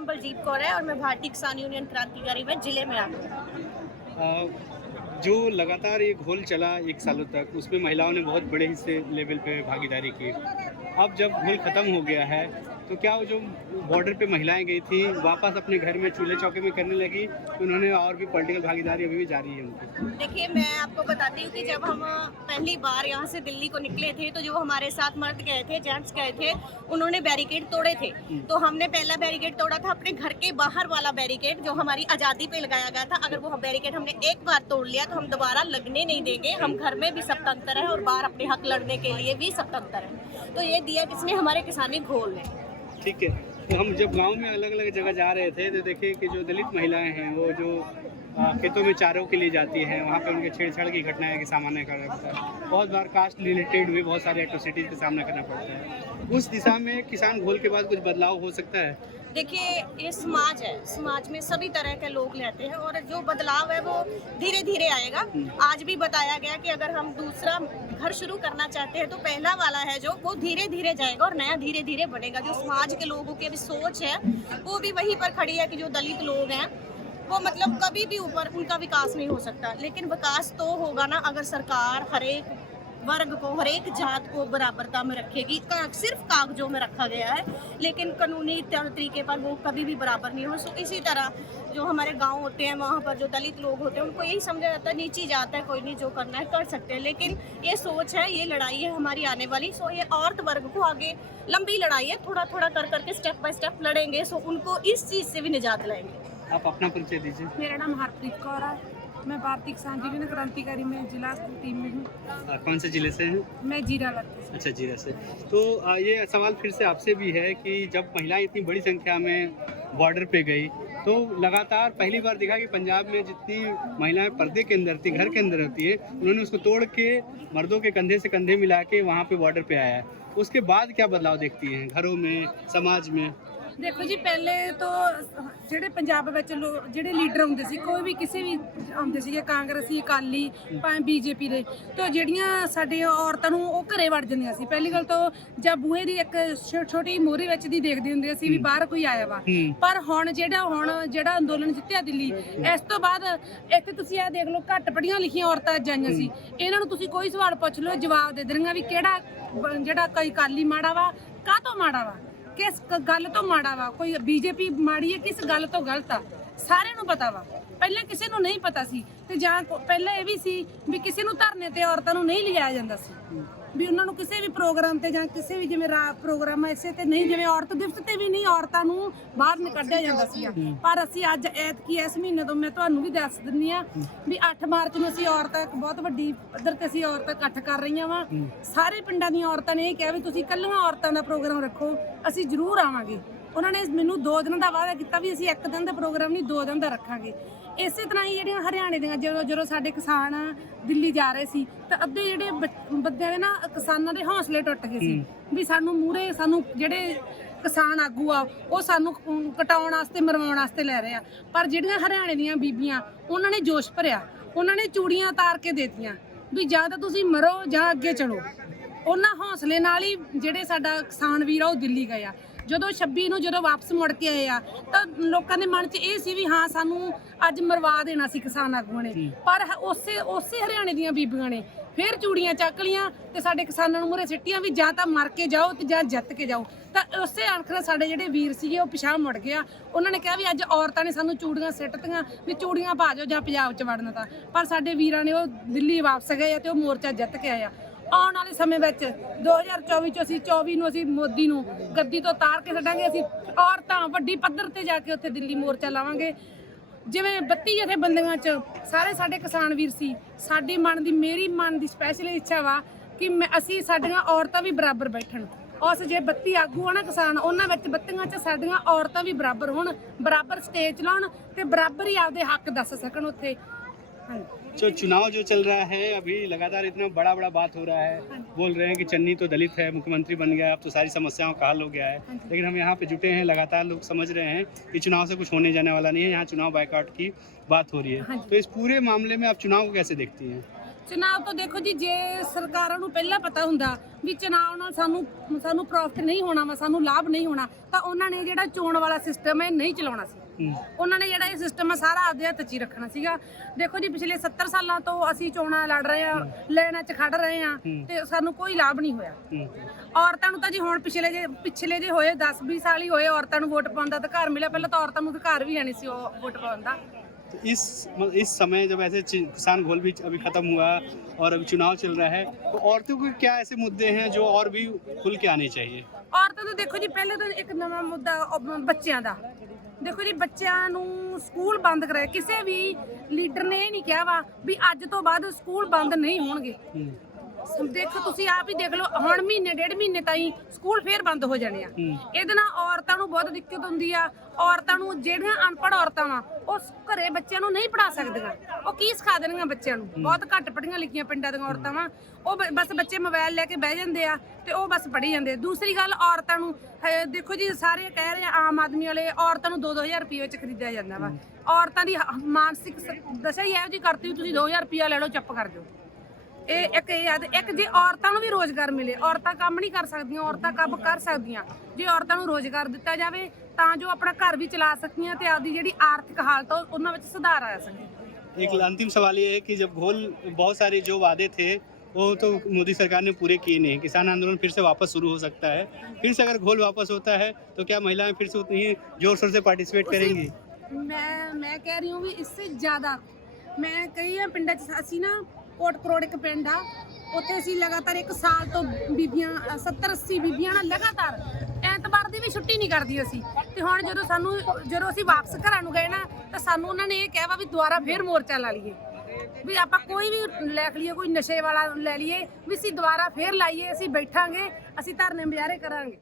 नाम बलजीत कौर है और मैं भारतीय किसान यूनियन क्रांतिकारी में जिले में आती हूँ। जो लगातार ये घोल चला 1 सालों तक, उसमें महिलाओं ने बहुत बड़े हिस्से लेवल पे भागीदारी की। अब जब घोल ख़त्म हो गया है तो क्या वो जो बॉर्डर पे महिलाएं गई थी वापस अपने घर में चूल्हे चौके में करने लगी, तो उन्होंने और भी पॉलिटिकल भागीदारी अभी भी जारी है उनकी? देखिए, मैं आपको बताती हूँ कि जब हम पहली बार यहाँ से दिल्ली को निकले थे तो जो हमारे साथ मर्द गए थे, जेंट्स गए थे, उन्होंने बैरिकेड तोड़े थे। तो हमने पहला बैरिकेड तोड़ा था अपने घर के बाहर वाला बैरिकेड, जो हमारी आज़ादी पे लगाया गया था। अगर वो बैरिकेड हमने एक बार तोड़ लिया तो हम दोबारा लगने नहीं देंगे। हम घर में भी स्वतंत्र है और बाहर अपने हक लड़ने के लिए भी स्वतंत्र है। तो ये दिया किसने? हमारे किसानी घोल ने। ठीक है, तो हम जब गांव में अलग अलग जगह जा रहे थे तो देखे कि जो दलित महिलाएं हैं वो जो खेतों में चारों के लिए जाती हैं, वहाँ पे उनके छेड़छाड़ की घटनाएं का सामना करना पड़ता है। बहुत बार कास्ट रिलेटेड भी बहुत सारे एट्रोसिटीज़ का सामना करना पड़ता है। उस दिशा में किसान घोल के बाद कुछ बदलाव हो सकता है? देखिए, ये समाज है, समाज में सभी तरह के लोग रहते हैं और जो बदलाव है वो धीरे धीरे आएगा। आज भी बताया गया कि अगर हम दूसरा घर शुरू करना चाहते हैं तो पहला वाला है जो वो धीरे धीरे जाएगा और नया धीरे धीरे बढ़ेगा। जो समाज के लोगों की अभी सोच है वो भी वहीं पर खड़ी है कि जो दलित लोग हैं वो मतलब कभी भी ऊपर उनका विकास नहीं हो सकता। लेकिन विकास तो होगा ना अगर सरकार हर एक वर्ग को, हर एक जात को बराबरता में रखेगी। सिर्फ कागजों में रखा गया है, लेकिन कानूनी तरीके पर वो कभी भी बराबर नहीं हो। सो इसी तरह जो हमारे गांव होते हैं वहाँ पर जो दलित लोग होते हैं उनको यही समझा जाता है नीची जात है, कोई नहीं, जो करना है कर सकते हैं। लेकिन ये सोच है, ये लड़ाई है हमारी आने वाली। सो ये औरत वर्ग को आगे लंबी लड़ाई है, थोड़ा थोड़ा कर करके स्टेप बाय स्टेप लड़ेंगे। सो उनको इस चीज़ से भी निजात लाएंगे। आप अपना परिचय दीजिए। मेरा नाम हरप्रीत कौर है, मैं भारतीय किसान यूनियन क्रांतिकारी में जिला टीम में हूँ। कौन से जिले से हैं? मैं जीरा लगती से। अच्छा, जीरा से। तो ये सवाल फिर से आपसे भी है कि जब महिलाएं इतनी बड़ी संख्या में बॉर्डर पे गई तो लगातार पहली बार देखा कि पंजाब में जितनी महिलाएं पर्दे के अंदर थी, घर के अंदर होती है, उन्होंने उसको तोड़ के मर्दों के कंधे से कंधे मिला के वहाँ पे बॉर्डर पे आया है। उसके बाद क्या बदलाव देखती हैं घरों में, समाज में? देखो जी, पहले तो ਜਿਹੜੇ ਪੰਜਾਬ ਵਿੱਚ ਜਿਹੜੇ ਲੀਡਰ ਹੁੰਦੇ ਸੀ, ਕੋਈ ਵੀ ਕਿਸੇ ਵੀ ਆਉਂਦੇ ਸੀਗੇ, ਕਾਂਗਰਸੀ, ਅਕਾਲੀ, ਭਾਵੇਂ ਬੀਜੇਪੀ ਦੇ, ਤਾਂ ਜਿਹੜੀਆਂ ਸਾਡੇ ਔਰਤਾਂ ਨੂੰ ਉਹ ਘਰੇ ਵੜ ਜਾਂਦੀਆਂ ਸੀ। ਪਹਿਲੀ ਗੱਲ ਤਾਂ ਜਾਂ ਬੂਹੇ ਦੀ ਇੱਕ ਛੋਟੀ ਮੋਹਰੇ ਵਿੱਚ ਦੀ ਦੇਖਦੇ ਹੁੰਦੇ ਸੀ ਵੀ ਬਾਹਰ ਕੋਈ ਆਇਆ ਵਾ। ਪਰ ਹੁਣ ਜਿਹੜਾ ਅੰਦੋਲਨ ਜਿੱਤਿਆ ਦਿੱਲੀ, ਇਸ ਤੋਂ ਬਾਅਦ ਇੱਥੇ ਤੁਸੀਂ ਇਹ ਦੇਖ ਲਓ, ਘੱਟ ਪੜ੍ਹੀਆਂ ਲਿਖੀਆਂ ਔਰਤਾਂ ਅੱਜ ਆਈਆਂ ਸੀ। ਇਹਨਾਂ ਨੂੰ ਤੁਸੀਂ ਕੋਈ ਸਵਾਲ ਪੁੱਛ ਲਓ, ਜਵਾਬ ਦੇ ਦੇਣਗੀਆਂ ਵੀ ਕਿਹੜਾ ਜਿਹੜਾ ਕੋਈ ਅਕਾਲੀ ਮਾੜਾ ਵਾ, ਕਾਹਤੋਂ ਮਾੜਾ ਵਾ, किस गल तो माड़ा वा, कोई बीजेपी माड़ी है, किस गल तो गलत आ, सारे नूं पता वा। पहले किसी नूं नहीं पता सी ते जां पहले ये भी सी भी किसी नूं धरने ते औरतां नूं नहीं लिजाया जांदा सी, भी उन्हां नूं किसी भी प्रोग्राम ते जां किसी भी जिवें प्रोग्राम इसे ते नहीं, जिवें औरत दिवस ते भी नहीं औरतां नूं बाहर नहीं कढिया जांदा सी। पर असीं अज ऐतकी इस महीने तो मैं तुहानूं भी दस दिंदी आ भी 8 मार्च नूं असीं औरतां एक बहुत वड्डी पੱਧਰ ते असीं औरतां इकट्ठ कर रहीआं वा। सारे पिंडां ਦੀਆਂ औरतां ने ਇਹ ਕਿਹਾ ਵੀ ਤੁਸੀਂ ਕੱਲੀਆਂ ਔਰਤਾਂ ਦਾ ਪ੍ਰੋਗਰਾਮ ਰੱਖੋ, ਅਸੀਂ ਜ਼ਰੂਰ ਆਵਾਂਗੇ। ਉਹਨਾਂ ਨੇ ਮੈਨੂੰ 2 ਦਿਨਾਂ ਦਾ ਵਾਅਦਾ ਕੀਤਾ ਵੀ ਅਸੀਂ 1 ਦਿਨ ਦਾ ਪ੍ਰੋਗਰਾਮ ਨਹੀਂ 2 ਦਿਨ ਦਾ ਰੱਖਾਂਗੇ। ਇਸੇ ਤਰ੍ਹਾਂ ਹੀ ਜਿਹੜੀਆਂ ਹਰਿਆਣੇ ਦੀਆਂ ਜਦੋਂ ਸਾਡੇ ਕਿਸਾਨ ਦਿੱਲੀ ਜਾ ਰਹੇ ਸੀ ਤਾਂ ਅੱਧੇ ਜਿਹੜੇ ਬੰਦਿਆਂ ਦੇ ਨਾ ਕਿਸਾਨਾਂ ਦੇ ਹੌਸਲੇ ਟੁੱਟ ਗਏ ਸੀ ਵੀ ਸਾਨੂੰ ਮੂਹਰੇ ਸਾਨੂੰ ਜਿਹੜੇ ਕਿਸਾਨ ਆਗੂ ਆ ਉਹ ਸਾਨੂੰ ਕਟਾਉਣ ਵਾਸਤੇ, ਮਰਵਾਉਣ ਵਾਸਤੇ ਲੈ ਰਹੇ ਆ। ਪਰ ਜਿਹੜੀਆਂ ਹਰਿਆਣੇ ਦੀਆਂ ਬੀਬੀਆਂ ਉਹਨਾਂ ਨੇ ਜੋਸ਼ ਭਰਿਆ, ਉਹਨਾਂ ਨੇ ਚੂੜੀਆਂ ਤਾਰ ਕੇ ਦੇਤੀਆਂ ਵੀ ਜਾਂ ਤਾਂ ਤੁਸੀਂ ਮਰੋ ਜਾਂ ਅੱਗੇ ਚਲੋ। ਉਹਨਾਂ ਹੌਸਲੇ ਨਾਲ ਹੀ ਜਿਹੜੇ ਸਾਡਾ ਕਿਸਾਨ ਵੀਰ ਆ ਉਹ ਦਿੱਲੀ ਗਏ ਆ। ਜਦੋਂ 26 ਨੂੰ ਜਦੋਂ ਵਾਪਸ ਮੁੜ ਕੇ ਆਏ ਆ ਤਾਂ ਲੋਕਾਂ ਦੇ ਮਨ 'ਚ ਇਹ ਸੀ ਵੀ ਹਾਂ ਸਾਨੂੰ ਅੱਜ ਮਰਵਾ ਦੇਣਾ ਸੀ ਕਿਸਾਨ ਆਗੂਆਂ ਨੇ। ਪਰ ਉਸੇ ਹਰਿਆਣੇ ਦੀਆਂ ਬੀਬੀਆਂ ਨੇ ਫਿਰ ਚੂੜੀਆਂ ਚੱਕ ਲੀਆਂ ਤੇ ਸਾਡੇ ਕਿਸਾਨਾਂ ਨੂੰ ਮੂਹਰੇ ਸਿੱਟੀਆਂ ਵੀ ਜਾਂ ਤਾਂ ਮਰ ਕੇ ਜਾਓ ਤੇ ਜਾਂ ਜਿੱਤ ਕੇ ਜਾਓ। ਤਾਂ ਉਸੇ ਅਣਖ ਸਾਡੇ ਜਿਹੜੇ ਵੀਰ ਸੀਗੇ ਉਹ ਪਿਛਾਂਹ ਮੁੜ ਗਿਆ। ਉਹਨਾਂ ਨੇ ਕਿਹਾ ਵੀ ਅੱਜ ਔਰਤਾਂ ਨੇ ਸਾਨੂੰ ਚੂੜੀਆਂ ਸਿੱਟਤੀਆਂ ਵੀ ਚੂੜੀਆਂ ਪਾ ਜਾਓ ਜਾਂ ਪੰਜਾਬ 'ਚ ਵੜਨਾ। ਤਾਂ ਪਰ ਸਾਡੇ ਵੀਰਾਂ ਨੇ ਉਹ ਦਿੱਲੀ ਵਾਪਸ ਗਏ ਆ ਤੇ ਉਹ ਮੋਰਚਾ ਜਿੱਤ ਕੇ ਆਏ ਆ। ਆਉਣ ਵਾਲੇ ਸਮੇਂ ਵਿੱਚ 2024 ਚ ਅਸੀਂ 24 ਨੂੰ ਅਸੀਂ ਮੋਦੀ ਨੂੰ ਗੱਦੀ ਤੋਂ ਉਤਾਰ ਕੇ ਛੱਡਾਂਗੇ। ਅਸੀਂ ਔਰਤਾਂ ਵੱਡੀ ਪੱਧਰ ਤੇ ਜਾ ਕੇ ਉੱਥੇ ਦਿੱਲੀ ਮੋਰਚਾ ਲਾਵਾਂਗੇ। ਜਿਵੇਂ 32 ਜਥੇਬੰਦੀਆਂ ਚ ਸਾਰੇ ਸਾਡੇ ਕਿਸਾਨ ਵੀਰ ਸੀ, ਸਾਡੀ ਮੇਰੀ ਮਨ ਦੀ ਸਪੈਸ਼ਲ ਇੱਛਾ ਵਾ ਕਿ ਅਸੀਂ ਸਾਡੀਆਂ ਔਰਤਾਂ ਵੀ ਬਰਾਬਰ ਬੈਠਣ। ਉਸ ਜੇ 32 ਆਗੂ ਆ ਨਾ ਕਿਸਾਨ, ਉਹਨਾਂ ਵਿੱਚ 32 ਚ ਸਾਡੀਆਂ ਔਰਤਾਂ ਵੀ ਬਰਾਬਰ ਹੋਣ, ਬਰਾਬਰ ਸਟੇਜ ਲਾਉਣ ਤੇ ਬਰਾਬਰ ਹੀ ਆਪਦੇ ਹੱਕ ਦੱਸ ਸਕਣ ਉੱਥੇ। जो चुनाव जो चल रहा है अभी लगातार इतना बड़ा बात हो रहा है, बोल रहे हैं कि चन्नी तो दलित है, मुख्यमंत्री बन गया, अब तो सारी समस्याओं का हल हो गया है। लेकिन हम यहाँ पे जुटे हैं, लगातार लोग समझ रहे हैं कि चुनाव से कुछ होने जाने वाला नहीं है, यहाँ चुनाव बायकॉट की बात हो रही है। तो इस पूरे मामले में आप चुनाव को कैसे देखती हैं? ਚੁਣਾਵ ਤੋਂ ਦੇਖੋ ਜੀ, ਜੇ ਸਰਕਾਰਾਂ ਨੂੰ ਪਹਿਲਾਂ ਪਤਾ ਹੁੰਦਾ ਵੀ ਚੁਣਾਵ ਨਾਲ ਸਾਨੂੰ ਪ੍ਰੋਫਿਟ ਨਹੀਂ ਹੋਣਾ ਵਾ, ਸਾਨੂੰ ਲਾਭ ਨਹੀਂ ਹੋਣਾ, ਤਾਂ ਉਹਨਾਂ ਨੇ ਜਿਹੜਾ ਚੋਣ ਵਾਲਾ ਸਿਸਟਮ ਹੈ ਨਹੀਂ ਚਲਾਉਣਾ ਸੀ। ਉਹਨਾਂ ਨੇ ਜਿਹੜਾ ਇਹ ਸਿਸਟਮ ਹੈ ਸਾਰਾ ਆਪਦੇ ਹੱਥ 'ਚ ਹੀ ਰੱਖਣਾ ਸੀਗਾ। ਦੇਖੋ ਜੀ, ਪਿਛਲੇ 70 ਸਾਲਾਂ ਤੋਂ ਅਸੀਂ ਚੋਣਾਂ ਲੜ ਰਹੇ ਹਾਂ, ਲਾਈਨਾਂ 'ਚ ਖੜ ਰਹੇ ਹਾਂ, ਤੇ ਸਾਨੂੰ ਕੋਈ ਲਾਭ ਨਹੀਂ ਹੋਇਆ। ਔਰਤਾਂ ਨੂੰ ਤਾਂ ਜੀ ਹੁਣ ਪਿਛਲੇ ਜੇ ਹੋਏ 10-20 ਸਾਲ ਹੀ ਹੋਏ ਔਰਤਾਂ ਨੂੰ ਵੋਟ ਪਾਉਣ ਦਾ ਅਧਿਕਾਰ ਮਿਲਿਆ। ਪਹਿਲਾਂ ਤਾਂ ਔਰਤਾਂ ਨੂੰ ਅਧਿਕਾਰ ਵੀ ਹੈ नहीं ਸੀ ਵੋਟ ਪਾਉਣ ਦਾ। तो इस समय जब ऐसे किसान घोल भी अभी खत्म हुआ और अभी चुनाव चल रहा है, तो औरतों के क्या ऐसे मुद्दे हैं जो और भी खुल के आने चाहिए? ਔਰਤਾਂ ਤੋਂ ਦੇਖੋ ਜੀ, ਪਹਿਲੇ ਤਾਂ ਇੱਕ ਨਵਾਂ ਮੁੱਦਾ ਬੱਚਿਆਂ ਦਾ। ਦੇਖੋ ਜੀ, ਬੱਚਿਆਂ ਨੂੰ ਸਕੂਲ ਬੰਦ ਕਰਾਏ। ਕਿਸੇ ਵੀ ਲੀਡਰ ਨੇ ਇਹ ਨਹੀਂ ਕਿਹਾ ਵਾ ਵੀ ਅੱਜ ਤੋਂ ਬਾਅਦ ਸਕੂਲ ਬੰਦ ਨਹੀਂ ਹੋਣਗੇ। ਦੇਖੋ ਤੁਸੀਂ ਆਪ ਹੀ ਦੇਖ ਲਓ, ਹੁਣ ਮਹੀਨੇ ਡੇਢ ਮਹੀਨੇ ਤਾਈਂ ਸਕੂਲ ਫੇਰ ਬੰਦ ਹੋ ਜਾਣੇ ਆ। ਇਹਦੇ ਨਾਲ ਔਰਤਾਂ ਨੂੰ ਬਹੁਤ ਦਿੱਕਤ ਹੁੰਦੀ ਆ। ਔਰਤਾਂ ਨੂੰ, ਜਿਹੜੀਆਂ ਅਨਪੜ੍ਹ ਔਰਤਾਂ ਵਾ, ਉਹ ਘਰੇ ਬੱਚਿਆਂ ਨੂੰ ਨਹੀਂ ਪੜ੍ਹਾ ਸਕਦੀਆਂ। ਉਹ ਕੀ ਸਿਖਾ ਦੇਣਗੀਆਂ ਬੱਚਿਆਂ ਨੂੰ? ਬਹੁਤ ਘੱਟ ਪੜ੍ਹੀਆਂ ਲਿਖੀਆਂ ਪਿੰਡਾਂ ਦੀਆਂ ਔਰਤਾਂ ਵਾ, ਉਹ ਬਸ ਬੱਚੇ ਮੋਬਾਈਲ ਲੈ ਕੇ ਬਹਿ ਜਾਂਦੇ ਆ ਤੇ ਉਹ ਬਸ ਪੜ੍ਹੀ ਜਾਂਦੇ। ਦੂਸਰੀ ਗੱਲ, ਔਰਤਾਂ ਨੂੰ ਦੇਖੋ ਜੀ, ਸਾਰੇ ਕਹਿ ਰਹੇ ਆ ਆਮ ਆਦਮੀ ਵਾਲੇ, ਔਰਤਾਂ ਨੂੰ 2-2000 ਰੁਪਏ ਵਿੱਚ ਖਰੀਦਿਆ ਜਾਂਦਾ ਵਾ। ਔਰਤਾਂ ਦੀ ਮਾਨਸਿਕ ਦਸ਼ਾ ਹੀ ਇਹੋ ਜਿਹੀ ਕਰਤੀ, ਤੁਸੀਂ 2000 ਰੁਪਇਆ ਲੈ ਲਓ, ਚੁੱਪ ਕਰ ਜਾਓ। ਇਹ ਇੱਕ ਜੇ ਔਰਤਾਂ ਨੂੰ ਵੀ ਰੋਜ਼ਗਾਰ ਮਿਲੇ, ਔਰਤਾਂ ਕੰਮ ਨਹੀਂ ਕਰ ਸਕਦੀਆਂ, ਔਰਤਾਂ ਕੰਮ ਕਰ ਸਕਦੀਆਂ। ਜੇ ਔਰਤਾਂ ਨੂੰ ਰੋਜ਼ਗਾਰ ਦਿੱਤਾ ਜਾਵੇ ਤਾਂ ਜੋ ਆਪਣਾ ਘਰ ਵੀ ਚਲਾ ਸਕਦੀਆਂ ਤੇ ਆਪਦੀ ਜਿਹੜੀ ਆਰਥਿਕ ਹਾਲਤ ਉਹਨਾਂ ਵਿੱਚ ਸੁਧਾਰ ਆ ਸਕੇ। एक अंतिम सवाल ये है कि जब घोल बहुत सारे जो वादे थे वो तो मोदी सरकार ने पूरे किए नहीं, किसान आंदोलन फिर से वापस शुरू हो सकता है। फिर से अगर घोल वापस होता है तो क्या महिलाएं फिर से उतनी ही जोर शोर से पार्टिसिपेट करेंगी? मैं कह रही हूँ भी इससे ज़्यादा। मैं कई पिंडा ਅਸੀਂ ਨਾ ਕੋਟ ਕਰੋੜ ਇੱਕ ਪਿੰਡ ਆ, ਉੱਥੇ ਅਸੀਂ ਲਗਾਤਾਰ 1 ਸਾਲ ਤੋਂ ਬੀਬੀਆਂ 70-80 ਬੀਬੀਆਂ ਨਾਲ ਲਗਾਤਾਰ ਐਤਵਾਰ ਦੀ ਵੀ ਛੁੱਟੀ ਨਹੀਂ ਕਰਦੀ ਅਸੀਂ। ਤੇ ਹੁਣ ਜਦੋਂ ਅਸੀਂ ਵਾਪਸ ਘਰਾਂ ਨੂੰ ਗਏ ਨਾ, ਤਾਂ ਸਾਨੂੰ ਉਹਨਾਂ ਨੇ ਇਹ ਕਿਹਾ ਵਾ ਵੀ ਦੁਬਾਰਾ ਫੇਰ ਮੋਰਚਾ ਲਾ ਲਈਏ, ਵੀ ਆਪਾਂ ਕੋਈ ਵੀ ਲੈ ਲਈਏ, ਕੋਈ ਨਸ਼ੇ ਵਾਲਾ ਲੈ ਲਈਏ, ਵੀ ਅਸੀਂ ਦੁਬਾਰਾ ਫੇਰ ਲਾਈਏ, ਅਸੀਂ ਬੈਠਾਂਗੇ, ਅਸੀਂ ਧਰਨੇ ਮੁਜ਼ਾਹਰੇ ਕਰਾਂਗੇ।